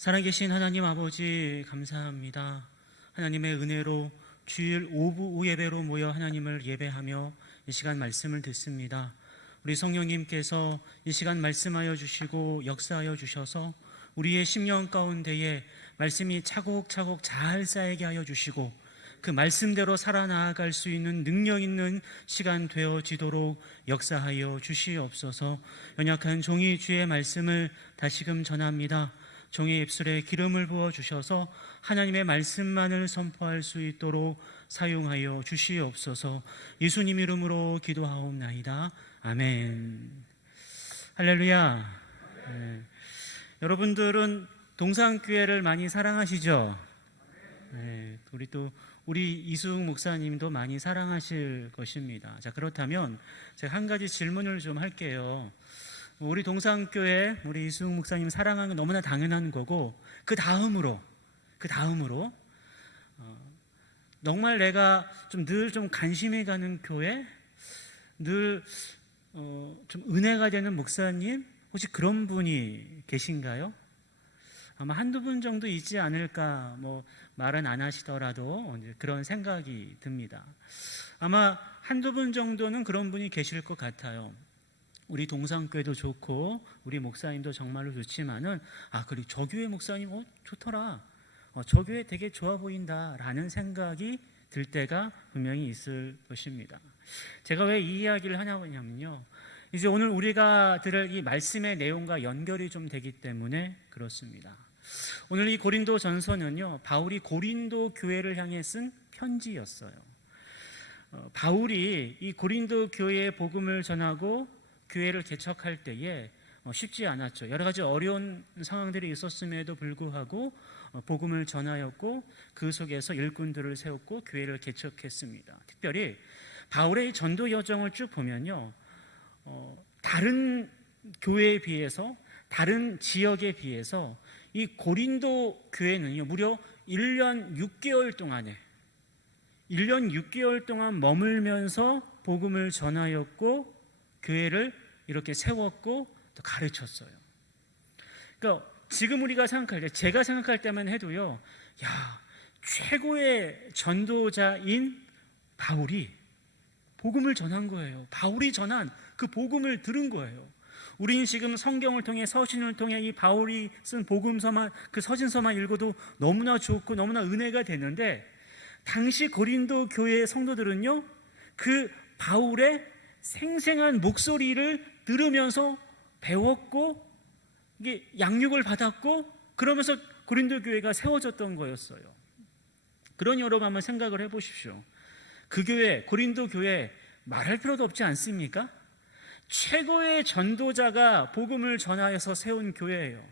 살아계신 하나님 아버지 감사합니다. 하나님의 은혜로 주일 오후 예배로 모여 하나님을 예배하며 이 시간 말씀을 듣습니다. 우리 성령님께서 이 시간 말씀하여 주시고 역사하여 주셔서 우리의 심령 가운데에 말씀이 차곡차곡 잘 쌓이게 하여 주시고 그 말씀대로 살아나갈 수 있는 능력 있는 시간 되어지도록 역사하여 주시옵소서. 연약한 종이 주의 말씀을 다시금 전합니다. 종의 입술에 기름을 부어 주셔서 하나님의 말씀만을 선포할 수 있도록 사용하여 주시옵소서. 예수님 이름으로 기도하옵나이다. 아멘. 할렐루야. 네. 여러분들은 동산교회를 많이 사랑하시죠? 네. 우리 이수웅 목사님도 많이 사랑하실 것입니다. 자, 그렇다면 제가 한 가지 질문을 좀 할게요. 우리 동산교회 우리 이수웅 목사님 사랑하는 건 너무나 당연한 거고, 그 다음으로 정말 내가 늘 좀 관심이 가는 교회, 늘 좀 은혜가 되는 목사님, 혹시 그런 분이 계신가요? 아마 한두 분 정도 있지 않을까, 말은 안 하시더라도 그런 생각이 듭니다. 아마 한두 분 정도는 그런 분이 계실 것 같아요. 우리 동산교회도 좋고 우리 목사님도 정말로 좋지만은, 그리고 저 교회 목사님 좋더라, 저 교회 되게 좋아 보인다 라는 생각이 들 때가 분명히 있을 것입니다. 제가 왜 이 이야기를 하냐면요, 이제 오늘 우리가 들을 이 말씀의 내용과 연결이 좀 되기 때문에 그렇습니다. 오늘 이 고린도 전서는요, 바울이 고린도 교회를 향해 쓴 편지였어요. 바울이 이 고린도 교회에 복음을 전하고 교회를 개척할 때에 쉽지 않았죠. 여러 가지 어려운 상황들이 있었음에도 불구하고 복음을 전하였고, 그 속에서 일꾼들을 세웠고 교회를 개척했습니다. 특별히 바울의 전도 여정을 쭉 보면요, 다른 교회에 비해서, 다른 지역에 비해서 이 고린도 교회는요, 무려 1년 6개월 동안 머물면서 복음을 전하였고 교회를 이렇게 세웠고 또 가르쳤어요. 그러니까 지금 우리가 생각할 때, 제가 생각할 때만 해도요, 최고의 전도자인 바울이 복음을 전한 거예요. 바울이 전한 그 복음을 들은 거예요. 우리는 지금 성경을 통해, 서신을 통해 이 바울이 쓴 복음서만, 그 서신서만 읽어도 너무나 좋고 너무나 은혜가 되는데, 당시 고린도 교회의 성도들은요, 그 바울의 생생한 목소리를 들으면서 배웠고, 이게 양육을 받았고, 그러면서 고린도 교회가 세워졌던 거였어요. 그러니 여러분 한번 생각을 해보십시오. 그 교회, 고린도 교회, 말할 필요도 없지 않습니까? 최고의 전도자가 복음을 전하여서 세운 교회예요.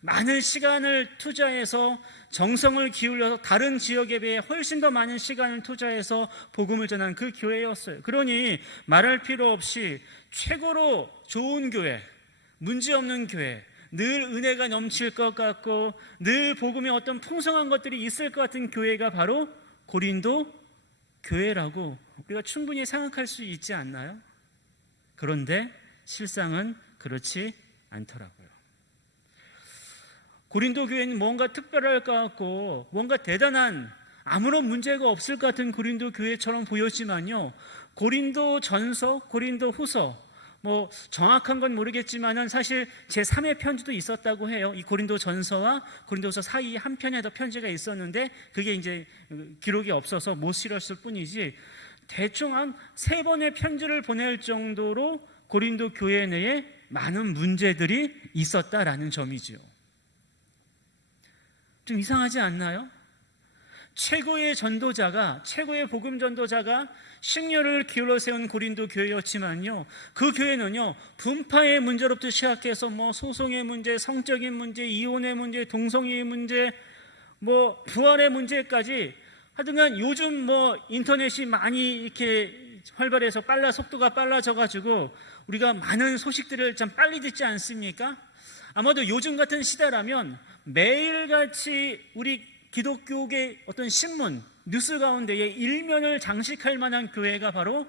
많은 시간을 투자해서, 정성을 기울여서 다른 지역에 비해 훨씬 더 많은 시간을 투자해서 복음을 전한 그 교회였어요. 그러니 말할 필요 없이 최고로 좋은 교회, 문제없는 교회, 늘 은혜가 넘칠 것 같고 늘 복음에 어떤 풍성한 것들이 있을 것 같은 교회가 바로 고린도 교회라고 우리가 충분히 생각할 수 있지 않나요? 그런데 실상은 그렇지 않더라고요. 고린도 교회는 뭔가 특별할 것 같고 뭔가 대단한, 아무런 문제가 없을 것 같은 고린도 교회처럼 보였지만요, 고린도 전서, 고린도 후서, 정확한 건 모르겠지만은 사실 제3의 편지도 있었다고 해요. 이 고린도 전서와 고린도 후서 사이에 한 편의 더 편지가 있었는데 그게 이제 기록이 없어서 못 실었을 뿐이지, 대충 한 3번의 편지를 보낼 정도로 고린도 교회 내에 많은 문제들이 있었다라는 점이죠. 좀 이상하지 않나요? 최고의 전도자가, 최고의 복음 전도자가 10년을 기울여 세운 고린도 교회였지만요, 그 교회는요, 분파의 문제로부터 시작해서 소송의 문제, 성적인 문제, 이혼의 문제, 동성애의 문제, 부활의 문제까지, 하여튼간 요즘 인터넷이 많이 이렇게 활발해서 속도가 빨라져가지고 우리가 많은 소식들을 참 빨리 듣지 않습니까? 아마도 요즘 같은 시대라면 매일같이 우리 기독교계 어떤 신문, 뉴스 가운데에 일면을 장식할 만한 교회가 바로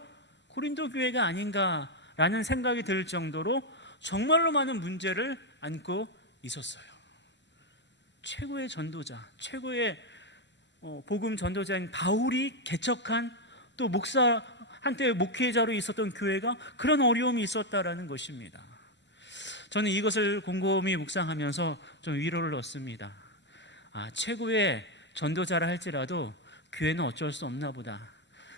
고린도 교회가 아닌가라는 생각이 들 정도로 정말로 많은 문제를 안고 있었어요. 최고의 전도자, 최고의 복음 전도자인 바울이 개척한, 또 목사 한때 목회자로 있었던 교회가 그런 어려움이 있었다라는 것입니다. 저는 이것을 곰곰이 묵상하면서 좀 위로를 얻습니다. 최고의 전도자라 할지라도 교회는 어쩔 수 없나 보다.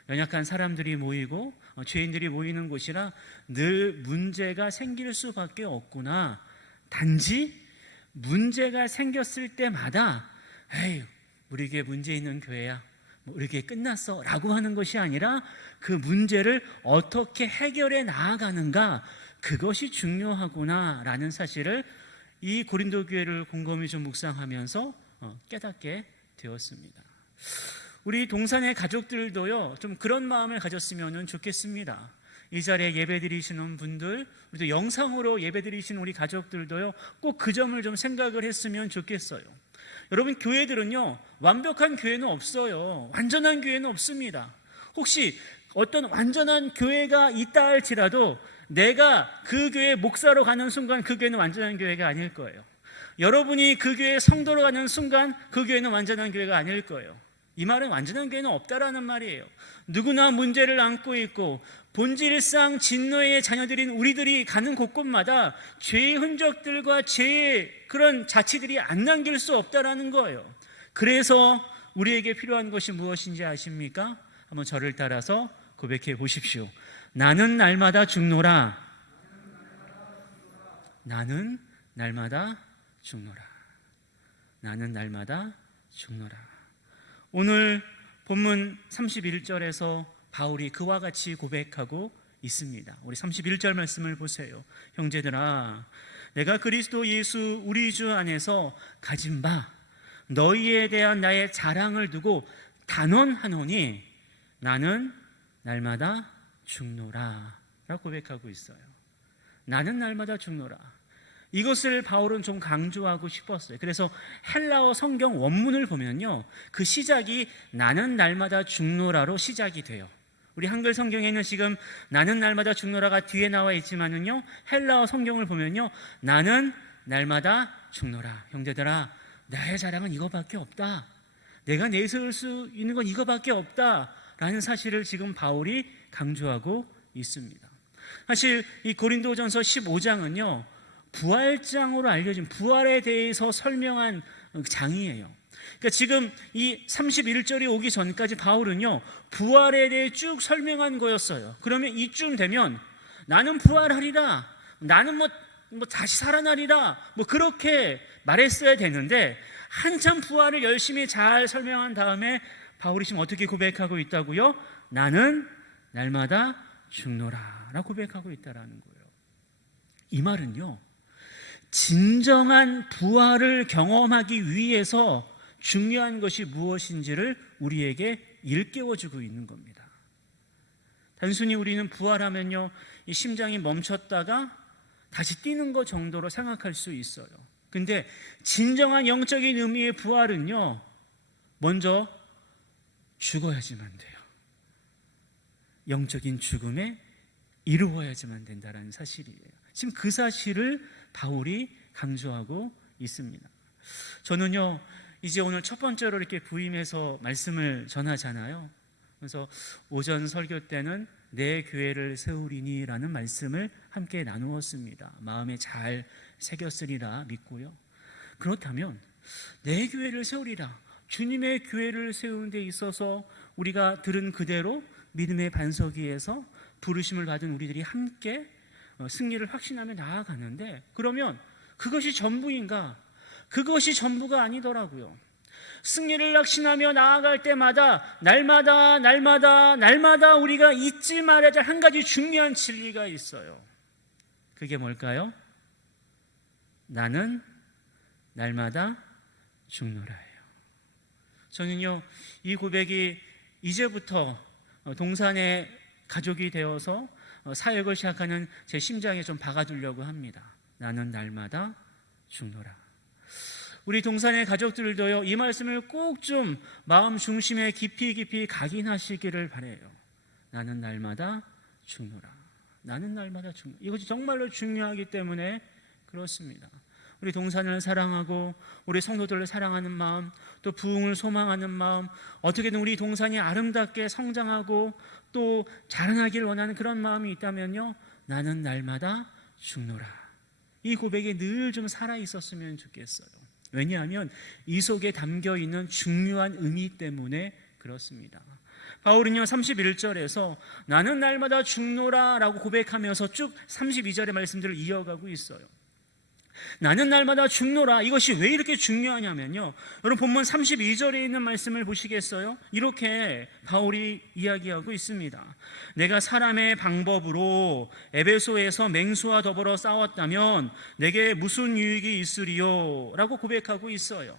연약한 사람들이 모이고 죄인들이 모이는 곳이라 늘 문제가 생길 수밖에 없구나. 단지 문제가 생겼을 때마다 에이, 우리 교회 문제 있는 교회야, 우리 교회 끝났어 라고 하는 것이 아니라 그 문제를 어떻게 해결해 나아가는가, 그것이 중요하구나 라는 사실을 이 고린도 교회를 곰곰이 좀 묵상하면서 깨닫게 되었습니다. 우리 동산의 가족들도요, 좀 그런 마음을 가졌으면 좋겠습니다. 이 자리에 예배드리시는 분들, 또 영상으로 예배드리시는 우리 가족들도요, 꼭 그 점을 좀 생각을 했으면 좋겠어요. 여러분, 교회들은요, 완벽한 교회는 없어요. 완전한 교회는 없습니다. 혹시 어떤 완전한 교회가 있다 할지라도 내가 그 교회 목사로 가는 순간 그 교회는 완전한 교회가 아닐 거예요. 여러분이 그 교회 성도로 가는 순간 그 교회는 완전한 교회가 아닐 거예요. 이 말은 완전한 교회는 없다라는 말이에요. 누구나 문제를 안고 있고 본질상 진노의 자녀들인 우리들이 가는 곳곳마다 죄의 흔적들과 죄의 그런 자취들이 안 남길 수 없다라는 거예요. 그래서 우리에게 필요한 것이 무엇인지 아십니까? 한번 저를 따라서 고백해 보십시오. 나는 날마다 죽노라. 나는 날마다 죽노라. 나는 날마다 죽노라. 오늘 본문 31절에서 바울이 그와 같이 고백하고 있습니다. 우리 31절 말씀을 보세요. 형제들아, 내가 그리스도 예수 우리 주 안에서 가진 바 너희에 대한 나의 자랑을 두고 단언하노니 나는 날마다 죽노라 라고 고백하고 있어요. 나는 날마다 죽노라. 이것을 바울은 좀 강조하고 싶었어요. 그래서 헬라어 성경 원문을 보면요, 그 시작이 나는 날마다 죽노라로 시작이 돼요. 우리 한글 성경에는 지금 나는 날마다 죽노라가 뒤에 나와 있지만은요, 헬라어 성경을 보면요, 나는 날마다 죽노라. 형제들아, 나의 자랑은 이거밖에 없다. 내가 내세울 수 있는 건 이거밖에 없다 라는 사실을 지금 바울이 강조하고 있습니다. 사실 이 고린도전서 15장은요 부활장으로 알려진, 부활에 대해서 설명한 장이에요. 그러니까 지금 이 31절이 오기 전까지 바울은요 부활에 대해 쭉 설명한 거였어요. 그러면 이쯤 되면 나는 부활하리라, 나는 뭐 다시 살아나리라, 그렇게 말했어야 되는데 한참 부활을 열심히 잘 설명한 다음에 바울이 지금 어떻게 고백하고 있다고요? 나는 날마다 죽노라 라고 고백하고 있다라는 거예요. 이 말은요, 진정한 부활을 경험하기 위해서 중요한 것이 무엇인지를 우리에게 일깨워주고 있는 겁니다. 단순히 우리는 부활하면요 이 심장이 멈췄다가 다시 뛰는 것 정도로 생각할 수 있어요. 근데 진정한 영적인 의미의 부활은요 먼저 죽어야지만 돼요. 영적인 죽음에 이루어야지만 된다는 사실이에요. 지금 그 사실을 바울이 강조하고 있습니다. 저는요 이제 오늘 첫 번째로 이렇게 부임해서 말씀을 전하잖아요. 그래서 오전 설교 때는 내 교회를 세우리니 라는 말씀을 함께 나누었습니다. 마음에 잘 새겼으리라 믿고요. 그렇다면 내 교회를 세우리라, 주님의 교회를 세우는 데 있어서 우리가 들은 그대로 믿음의 반석 위에서 부르심을 받은 우리들이 함께 승리를 확신하며 나아가는데, 그러면 그것이 전부인가? 그것이 전부가 아니더라고요. 승리를 확신하며 나아갈 때마다 날마다 우리가 잊지 말아야 될 한 가지 중요한 진리가 있어요. 그게 뭘까요? 나는 날마다 죽노라예요. 저는요 이 고백이 이제부터 동산의 가족이 되어서 사역을 시작하는 제 심장에 좀 박아두려고 합니다. 나는 날마다 죽노라. 우리 동산의 가족들도요 이 말씀을 꼭 좀 마음 중심에 깊이 각인하시기를 바라요. 나는 날마다 죽노라. 나는 날마다 죽노라. 이것이 정말로 중요하기 때문에 그렇습니다. 우리 동산을 사랑하고 우리 성도들을 사랑하는 마음, 또 부흥을 소망하는 마음, 어떻게든 우리 동산이 아름답게 성장하고 또 자라나길 원하는 그런 마음이 있다면요, 나는 날마다 죽노라. 이 고백에 늘 좀 살아 있었으면 좋겠어요. 왜냐하면 이 속에 담겨 있는 중요한 의미 때문에 그렇습니다. 바울은요 31절에서 나는 날마다 죽노라 라고 고백하면서 쭉 32절의 말씀들을 이어가고 있어요. 나는 날마다 죽노라, 이것이 왜 이렇게 중요하냐면요, 여러분 본문 32절에 있는 말씀을 보시겠어요? 이렇게 바울이 이야기하고 있습니다. 내가 사람의 방법으로 에베소에서 맹수와 더불어 싸웠다면 내게 무슨 유익이 있으리요? 라고 고백하고 있어요.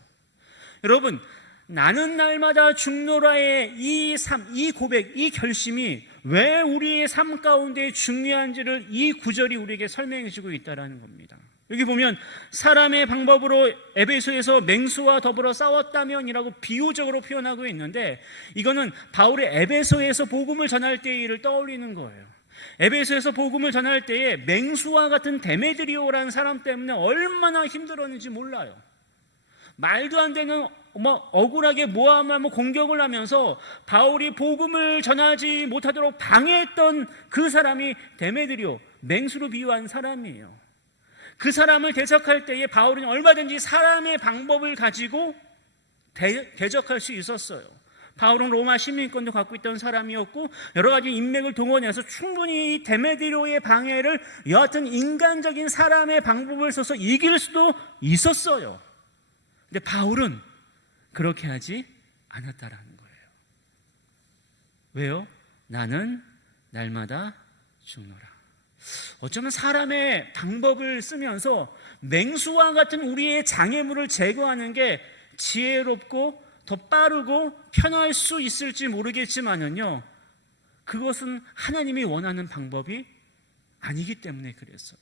여러분, 나는 날마다 죽노라의 이 고백, 이 결심이 왜 우리의 삶 가운데 중요한지를 이 구절이 우리에게 설명해 주고 있다는 겁니다. 여기 보면 사람의 방법으로 에베소에서 맹수와 더불어 싸웠다면이라고 비유적으로 표현하고 있는데, 이거는 바울의 에베소에서 복음을 전할 때의 일을 떠올리는 거예요. 에베소에서 복음을 전할 때에 맹수와 같은 데메드리오라는 사람 때문에 얼마나 힘들었는지 몰라요. 말도 안 되는 억울하게 모함하고 공격을 하면서 바울이 복음을 전하지 못하도록 방해했던 그 사람이 데메드리오, 맹수로 비유한 사람이에요. 그 사람을 대적할 때에 바울은 얼마든지 사람의 방법을 가지고 대적할 수 있었어요. 바울은 로마 시민권도 갖고 있던 사람이었고 여러 가지 인맥을 동원해서 충분히 이 데메드리오의 방해를 여하튼 인간적인 사람의 방법을 써서 이길 수도 있었어요. 근데 바울은 그렇게 하지 않았다라는 거예요. 왜요? 나는 날마다 죽노라. 어쩌면 사람의 방법을 쓰면서 맹수와 같은 우리의 장애물을 제거하는 게 지혜롭고 더 빠르고 편할 수 있을지 모르겠지만은요, 그것은 하나님이 원하는 방법이 아니기 때문에 그랬어요.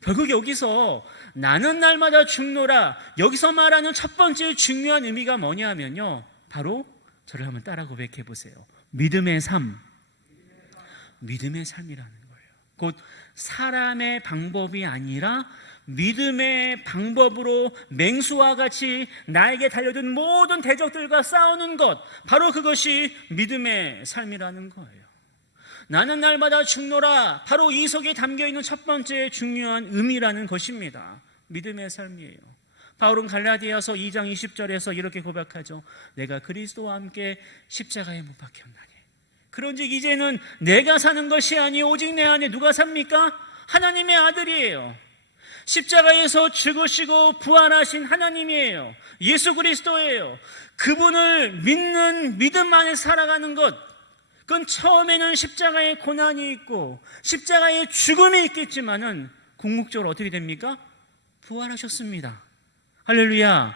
결국 여기서 나는 날마다 죽노라, 여기서 말하는 첫 번째 중요한 의미가 뭐냐면요, 바로 저를 한번 따라 고백해 보세요. 믿음의 삶, 믿음의 삶이라는 거예요. 곧 사람의 방법이 아니라 믿음의 방법으로 맹수와 같이 나에게 달려든 모든 대적들과 싸우는 것, 바로 그것이 믿음의 삶이라는 거예요. 나는 날마다 죽노라, 바로 이 속에 담겨있는 첫 번째 중요한 의미라는 것입니다. 믿음의 삶이에요. 바울은 갈라디아서 2장 20절에서 이렇게 고백하죠. 내가 그리스도와 함께 십자가에 못 박혔나니 그런즉 이제는 내가 사는 것이 아니 오직 내 안에 누가 삽니까? 하나님의 아들이에요. 십자가에서 죽으시고 부활하신 하나님이에요. 예수 그리스도예요. 그분을 믿는 믿음 안에 살아가는 것, 그건 처음에는 십자가의 고난이 있고 십자가의 죽음이 있겠지만은 궁극적으로 어떻게 됩니까? 부활하셨습니다. 할렐루야.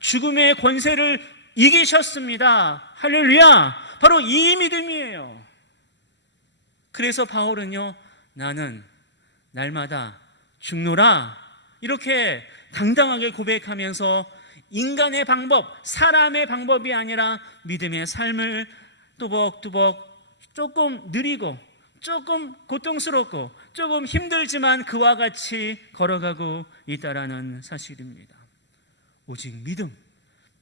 죽음의 권세를 이기셨습니다. 할렐루야. 바로 이 믿음이에요. 그래서 바울은요, 나는 날마다 죽노라, 이렇게 당당하게 고백하면서 인간의 방법, 사람의 방법이 아니라 믿음의 삶을 뚜벅뚜벅 조금 느리고 조금 고통스럽고 조금 힘들지만 그와 같이 걸어가고 있다라는 사실입니다. 오직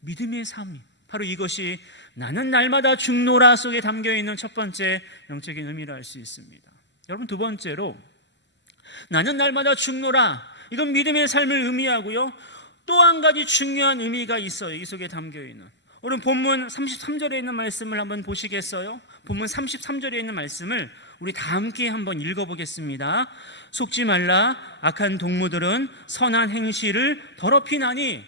믿음의 삶이 바로 이것이 나는 날마다 죽노라 속에 담겨있는 첫 번째 영적인 의미를 알 수 있습니다. 여러분, 두 번째로 나는 날마다 죽노라, 이건 믿음의 삶을 의미하고요, 또 한 가지 중요한 의미가 있어요. 이 속에 담겨있는, 오늘 본문 33절에 있는 말씀을 한번 보시겠어요? 본문 33절에 있는 말씀을 우리 다 함께 한번 읽어보겠습니다. 속지 말라, 악한 동무들은 선한 행실을 더럽히나니.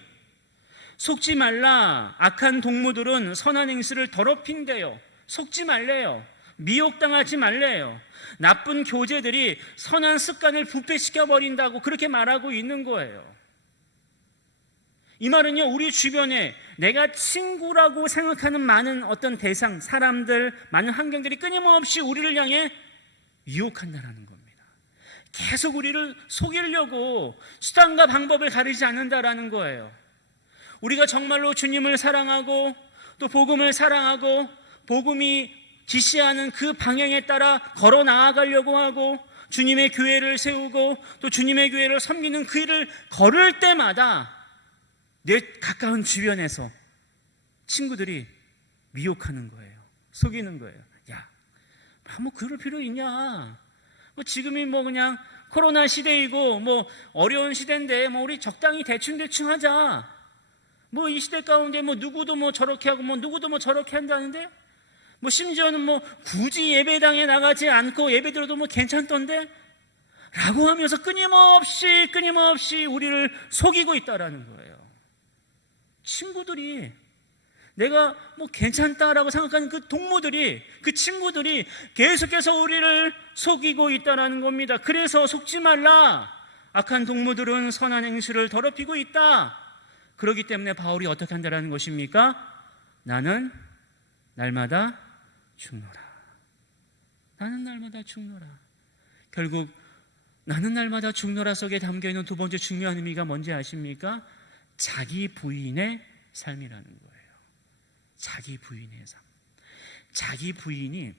속지 말라, 악한 동무들은 선한 행실을 더럽힌대요. 속지 말래요. 미혹당하지 말래요. 나쁜 교제들이 선한 습관을 부패시켜버린다고 그렇게 말하고 있는 거예요. 이 말은요, 우리 주변에 내가 친구라고 생각하는 많은 어떤 대상, 사람들, 많은 환경들이 끊임없이 우리를 향해 유혹한다는 겁니다. 계속 우리를 속이려고 수단과 방법을 가리지 않는다라는 거예요. 우리가 정말로 주님을 사랑하고 또 복음을 사랑하고 복음이 지시하는 그 방향에 따라 걸어 나아가려고 하고 주님의 교회를 세우고 또 주님의 교회를 섬기는 그 일을 걸을 때마다 내 가까운 주변에서 친구들이 미혹하는 거예요. 속이는 거예요. 야, 뭐 그럴 필요 있냐? 뭐 지금이 뭐 그냥 코로나 시대이고 뭐 어려운 시대인데 뭐 우리 적당히 대충 하자. 뭐 이 시대 가운데 뭐 누구도 뭐 저렇게 하고 뭐 누구도 뭐 저렇게 한다는데 뭐 심지어는 뭐 굳이 예배당에 나가지 않고 예배드려도 뭐 괜찮던데 라고 하면서 끊임없이 우리를 속이고 있다라는 거예요. 친구들이 내가 뭐 괜찮다라고 생각하는 그 동무들이, 그 친구들이 계속해서 우리를 속이고 있다라는 겁니다. 그래서 속지 말라. 악한 동무들은 선한 행실을 더럽히고 있다. 그렇기 때문에 바울이 어떻게 한다라는 것입니까? 나는 날마다 죽노라. 나는 날마다 죽노라. 결국 나는 날마다 죽노라 속에 담겨있는 두 번째 중요한 의미가 뭔지 아십니까? 자기 부인의 삶이라는 거예요. 자기 부인의 삶. 자기 부인이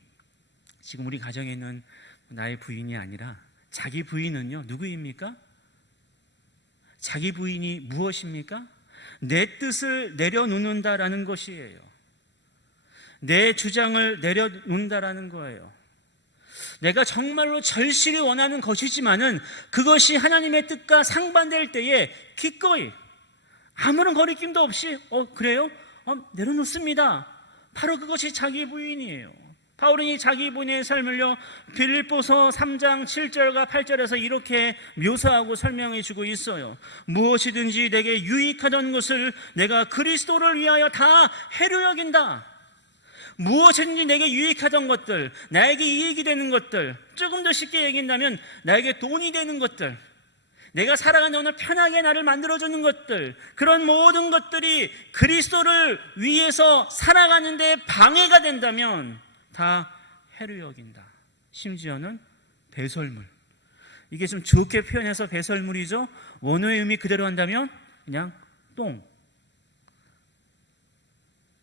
지금 우리 가정에 있는 나의 부인이 아니라 자기 부인은요, 누구입니까? 자기 부인이 무엇입니까? 내 뜻을 내려놓는다라는 것이에요. 내 주장을 내려놓는다라는 거예요. 내가 정말로 절실히 원하는 것이지만은 그것이 하나님의 뜻과 상반될 때에 기꺼이 아무런 거리낌도 없이 그래요? 내려놓습니다. 바로 그것이 자기 부인이에요. 바울은 이 자기 부인의 삶을요, 빌립보서 3장 7절과 8절에서 이렇게 묘사하고 설명해 주고 있어요. 무엇이든지 내게 유익하던 것을 내가 그리스도를 위하여 다 해로 여긴다. 무엇이든지 내게 유익하던 것들, 나에게 이익이 되는 것들, 조금 더 쉽게 얘기한다면 나에게 돈이 되는 것들, 내가 살아가는 오늘 편하게 나를 만들어주는 것들, 그런 모든 것들이 그리스도를 위해서 살아가는 데 방해가 된다면 다 해로 여긴다. 심지어는 배설물. 이게 좀 좋게 표현해서 배설물이죠. 원어의 의미 그대로 한다면 그냥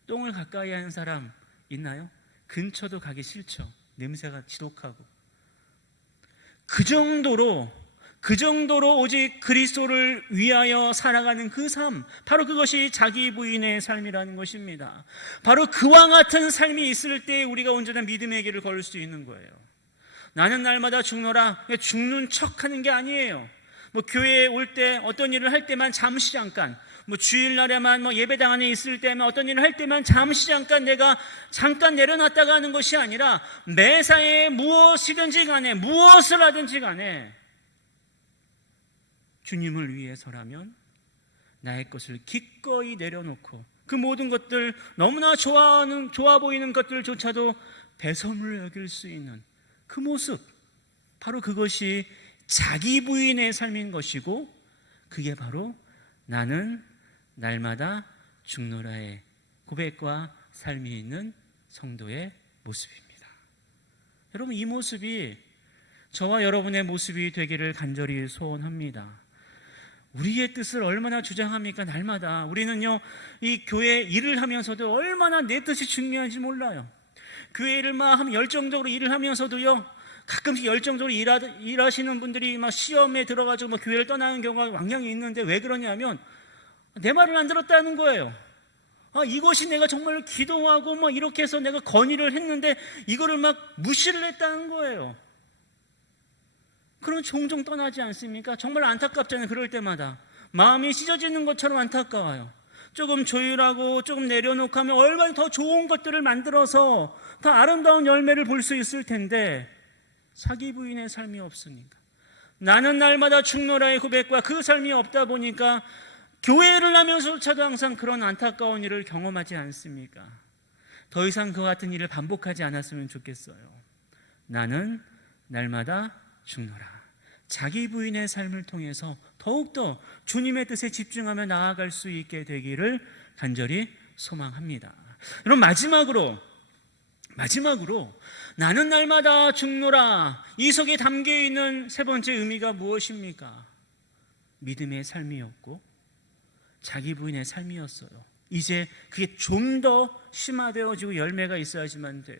똥을 가까이 하는 사람 있나요? 근처도 가기 싫죠. 냄새가 지독하고. 그 정도로 오직 그리스도를 위하여 살아가는 그 삶, 바로 그것이 자기 부인의 삶이라는 것입니다. 바로 그와 같은 삶이 있을 때 우리가 온전한 믿음의 길을 걸을 수 있는 거예요. 나는 날마다 죽노라. 죽는 척하는 게 아니에요. 뭐 교회에 올 때 어떤 일을 할 때만 잠시 잠깐, 뭐 주일날에만 뭐 예배당 안에 있을 때만 어떤 일을 할 때만 잠시 잠깐 내가 잠깐 내려놨다가 하는 것이 아니라 매사에 무엇이든지 간에 무엇을 하든지 간에 주님을 위해서라면 나의 것을 기꺼이 내려놓고 그 모든 것들, 너무나 좋아 보이는 것들조차도 배설물로 여길 수 있는 그 모습, 바로 그것이 자기 부인의 삶인 것이고, 그게 바로 나는 날마다 죽노라의 고백과 삶이 있는 성도의 모습입니다. 여러분, 이 모습이 저와 여러분의 모습이 되기를 간절히 소원합니다. 우리의 뜻을 얼마나 주장합니까? 날마다 우리는요, 이 교회 일을 하면서도 얼마나 내 뜻이 중요한지 몰라요. 교회 일을 막 하면 열정적으로 일을 하면서도요, 가끔씩 열정적으로 일하시는 분들이 막 시험에 들어가지고 막 교회를 떠나는 경우가 왕량히 있는데, 왜 그러냐면 내 말을 안 들었다는 거예요. 이것이 내가 정말 기도하고 막 이렇게 해서 내가 건의를 했는데 이거를 막 무시를 했다는 거예요. 그럼 종종 떠나지 않습니까? 정말 안타깝잖아요. 그럴 때마다 마음이 찢어지는 것처럼 안타까워요. 조금 조율하고 조금 내려놓고 하면 얼마나 더 좋은 것들을 만들어서 더 아름다운 열매를 볼 수 있을 텐데, 자기 부인의 삶이 없으니까, 나는 날마다 죽노라의 고백과 그 삶이 없다 보니까 교회를 하면서조차도 항상 그런 안타까운 일을 경험하지 않습니까? 더 이상 그와 같은 일을 반복하지 않았으면 좋겠어요. 나는 날마다 죽노라. 자기 부인의 삶을 통해서 더욱더 주님의 뜻에 집중하며 나아갈 수 있게 되기를 간절히 소망합니다. 여러분, 마지막으로 나는 날마다 죽노라, 이 속에 담겨있는 세 번째 의미가 무엇입니까? 믿음의 삶이었고 자기 부인의 삶이었어요. 이제 그게 좀 더 심화되어지고 열매가 있어야지만 돼요.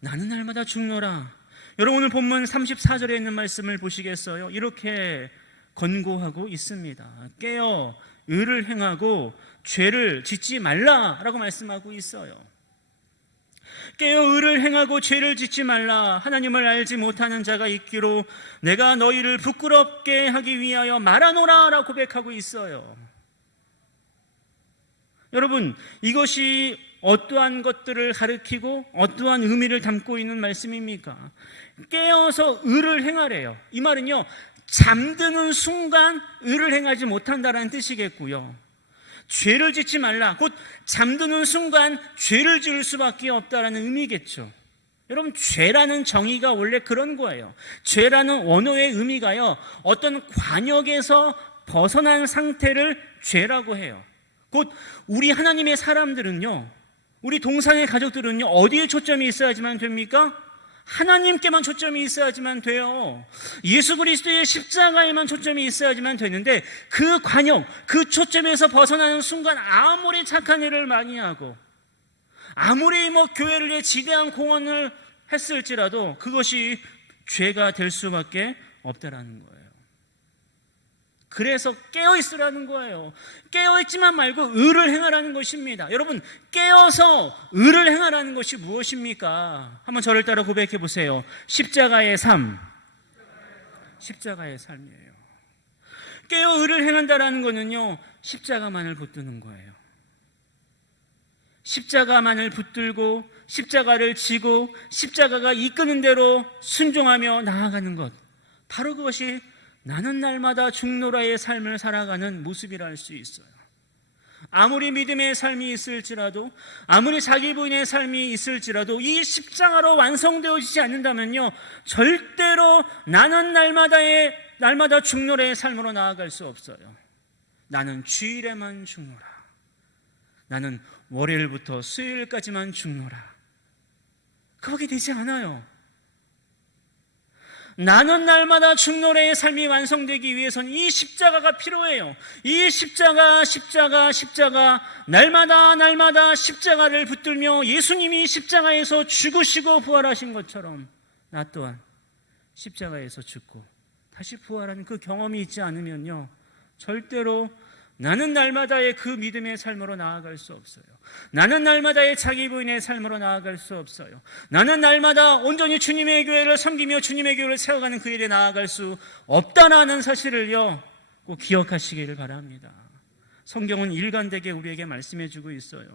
나는 날마다 죽노라. 여러분, 오늘 본문 34절에 있는 말씀을 보시겠어요? 이렇게 권고하고 있습니다. 깨어 의를 행하고 죄를 짓지 말라라고 말씀하고 있어요. 깨어 의를 행하고 죄를 짓지 말라. 하나님을 알지 못하는 자가 있기로 내가 너희를 부끄럽게 하기 위하여 말하노라 라고 고백하고 있어요. 여러분, 이것이 어떠한 것들을 가리키고 어떠한 의미를 담고 있는 말씀입니까? 깨어서 의를 행하래요. 이 말은요, 잠드는 순간 의를 행하지 못한다라는 뜻이겠고요. 죄를 짓지 말라, 곧 잠드는 순간 죄를 지을 수밖에 없다라는 의미겠죠. 여러분, 죄라는 정의가 원래 그런 거예요. 죄라는 원어의 의미가요, 어떤 관역에서 벗어난 상태를 죄라고 해요. 곧 우리 하나님의 사람들은요, 우리 동산의 가족들은요, 어디에 초점이 있어야지만 됩니까? 하나님께만 초점이 있어야지만 돼요. 예수 그리스도의 십자가에만 초점이 있어야지만 되는데, 그 관역, 그 초점에서 벗어나는 순간 아무리 착한 일을 많이 하고 아무리 교회를 위해 지대한 공헌을 했을지라도 그것이 죄가 될 수밖에 없다라는 거예요. 그래서 깨어있으라는 거예요. 깨어있지만 말고 의를 행하라는 것입니다. 여러분, 깨어서 의를 행하라는 것이 무엇입니까? 한번 저를 따라 고백해 보세요. 십자가의 삶. 십자가의 삶이에요. 깨어 의를 행한다라는 것은요, 십자가만을 붙드는 거예요. 십자가만을 붙들고 십자가를 지고 십자가가 이끄는 대로 순종하며 나아가는 것, 바로 그것이 나는 날마다 죽노라의 삶을 살아가는 모습이라 할 수 있어요. 아무리 믿음의 삶이 있을지라도, 아무리 자기 부인의 삶이 있을지라도 이 십자가로 완성되어지지 않는다면요, 절대로 나는 날마다 죽노라의 삶으로 나아갈 수 없어요. 나는 주일에만 죽노라, 나는 월요일부터 수요일까지만 죽노라, 그렇게 되지 않아요. 나는 날마다 죽노래의 삶이 완성되기 위해서는 이 십자가가 필요해요. 이 십자가 날마다 십자가를 붙들며 예수님이 십자가에서 죽으시고 부활하신 것처럼 나 또한 십자가에서 죽고 다시 부활하는 그 경험이 있지 않으면요, 절대로 나는 날마다의 그 믿음의 삶으로 나아갈 수 없어요. 나는 날마다의 자기 부인의 삶으로 나아갈 수 없어요. 나는 날마다 온전히 주님의 교회를 섬기며 주님의 교회를 세워가는 그 일에 나아갈 수 없다라는 사실을요, 꼭 기억하시기를 바랍니다. 성경은 일관되게 우리에게 말씀해 주고 있어요.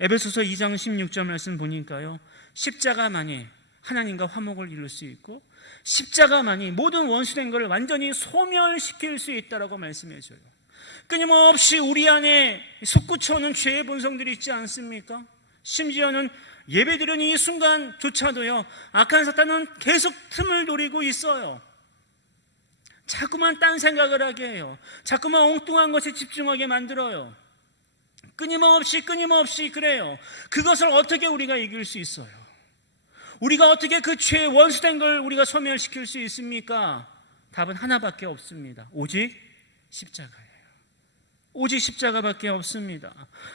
에베소서 2장 16절 말씀 보니까요, 십자가만이 하나님과 화목을 이룰 수 있고 십자가만이 모든 원수된 것을 완전히 소멸시킬 수 있다라고 말씀해줘요. 끊임없이 우리 안에 솟구쳐오는 죄의 본성들이 있지 않습니까? 심지어는 예배드리는 이 순간조차도요, 악한 사탄은 계속 틈을 노리고 있어요. 자꾸만 딴 생각을 하게 해요. 자꾸만 엉뚱한 것에 집중하게 만들어요. 끊임없이 그래요. 그것을 어떻게 우리가 이길 수 있어요? 우리가 어떻게 그 죄의 원수된 걸 우리가 소멸시킬 수 있습니까? 답은 하나밖에 없습니다. 오직 십자가예요. 오직 십자가밖에 없습니다.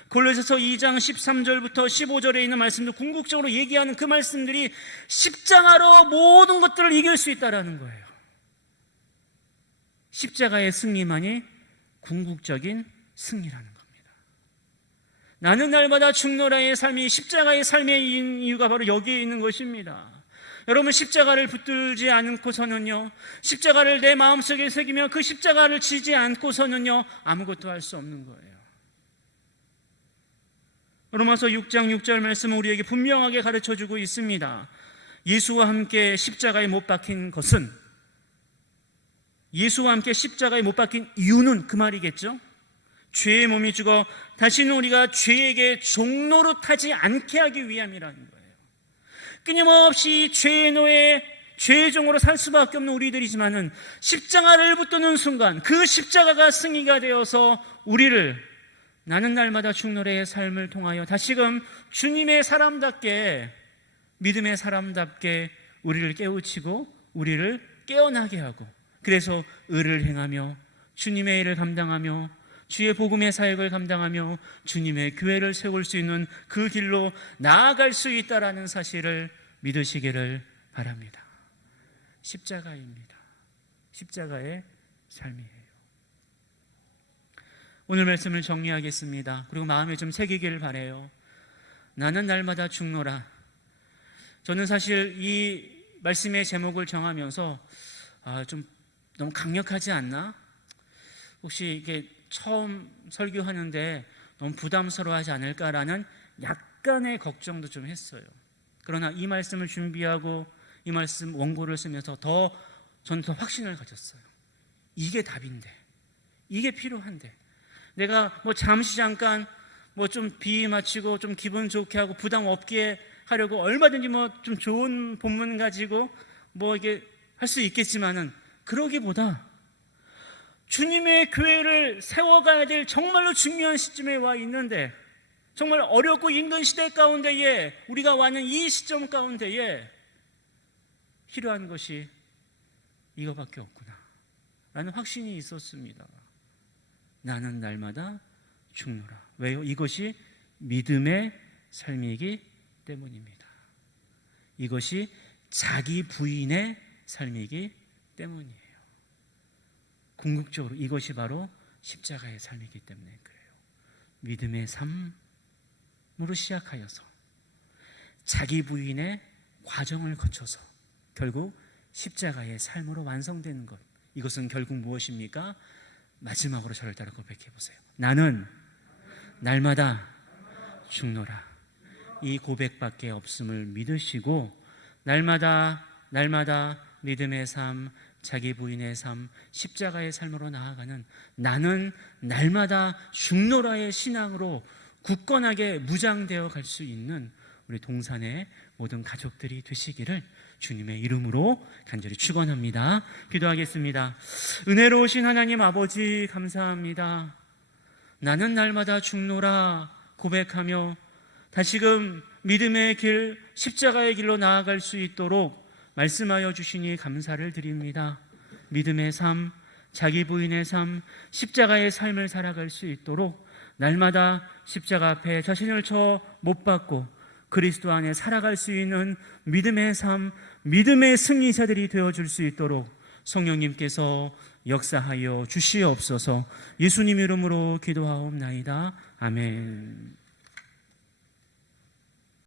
골로새서 2장 13절부터 15절에 있는 말씀도 궁극적으로 얘기하는 그 말씀들이 십자가로 모든 것들을 이길 수 있다는 거예요. 십자가의 승리만이 궁극적인 승리라는 겁니다. 나는 날마다 죽노라의 삶이 십자가의 삶의 이유가 바로 여기에 있는 것입니다. 여러분, 십자가를 붙들지 않고서는요, 십자가를 내 마음속에 새기며 그 십자가를 지지 않고서는요, 아무것도 할 수 없는 거예요. 로마서 6장 6절 말씀은 우리에게 분명하게 가르쳐주고 있습니다. 예수와 함께 십자가에 못 박힌 것은, 예수와 함께 십자가에 못 박힌 이유는 그 말이겠죠. 죄의 몸이 죽어 다시는 우리가 죄에게 종노릇하지 않게 하기 위함이라는 거예요. 끊임없이 죄의 노예, 죄의 종으로 살 수밖에 없는 우리들이지만은 십자가를 붙드는 순간 그 십자가가 승리가 되어서 우리를 나는 날마다 죽노래의 삶을 통하여 다시금 주님의 사람답게, 믿음의 사람답게 우리를 깨우치고 우리를 깨어나게 하고, 그래서 의를 행하며 주님의 일을 감당하며 주의 복음의 사역을 감당하며 주님의 교회를 세울 수 있는 그 길로 나아갈 수 있다라는 사실을 믿으시기를 바랍니다. 십자가입니다. 십자가의 삶이에요. 오늘 말씀을 정리하겠습니다. 그리고 마음에 좀 새기기를 바라요. 나는 날마다 죽노라. 저는 사실 이 말씀의 제목을 정하면서 좀 너무 강력하지 않나? 혹시 이게 처음 설교하는데 너무 부담스러워하지 않을까라는 약간의 걱정도 좀 했어요. 그러나 이 말씀을 준비하고 이 말씀 원고를 쓰면서 저는 더 확신을 가졌어요. 이게 답인데, 이게 필요한데, 내가 뭐 잠시 잠깐 뭐 좀 비위 맞추고 좀 기분 좋게 하고 부담 없게 하려고 얼마든지 뭐 좀 좋은 본문 가지고 뭐 이게 할 수 있겠지만은, 그러기보다 주님의 교회를 세워가야 될 정말로 중요한 시점에 와 있는데, 정말 어렵고 힘든 시대 가운데에 우리가 와 있는 이 시점 가운데에 필요한 것이 이거밖에 없구나 라는 확신이 있었습니다. 나는 날마다 죽노라. 왜요? 이것이 믿음의 삶이기 때문입니다. 이것이 자기 부인의 삶이기 때문이에요. 궁극적으로 이것이 바로 십자가의 삶이기 때문에 그래요. 믿음의 삶으로 시작하여서 자기 부인의 과정을 거쳐서 결국 십자가의 삶으로 완성되는 것. 이것은 결국 무엇입니까? 마지막으로 저를 따라 고백해 보세요. 나는 날마다 죽노라. 이 고백밖에 없음을 믿으시고 날마다 믿음의 삶, 자기 부인의 삶, 십자가의 삶으로 나아가는 나는 날마다 죽노라의 신앙으로 굳건하게 무장되어 갈 수 있는 우리 동산의 모든 가족들이 되시기를 주님의 이름으로 간절히 축원합니다. 기도하겠습니다. 은혜로우신 하나님 아버지, 감사합니다. 나는 날마다 죽노라 고백하며 다시금 믿음의 길, 십자가의 길로 나아갈 수 있도록 말씀하여 주시니 감사를 드립니다. 믿음의 삶, 자기 부인의 삶, 십자가의 삶을 살아갈 수 있도록 날마다 십자가 앞에 자신을 못 박고 그리스도 안에 살아갈 수 있는 믿음의 삶, 믿음의 승리자들이 되어줄 수 있도록 성령님께서 역사하여 주시옵소서. 예수님 이름으로 기도하옵나이다. 아멘.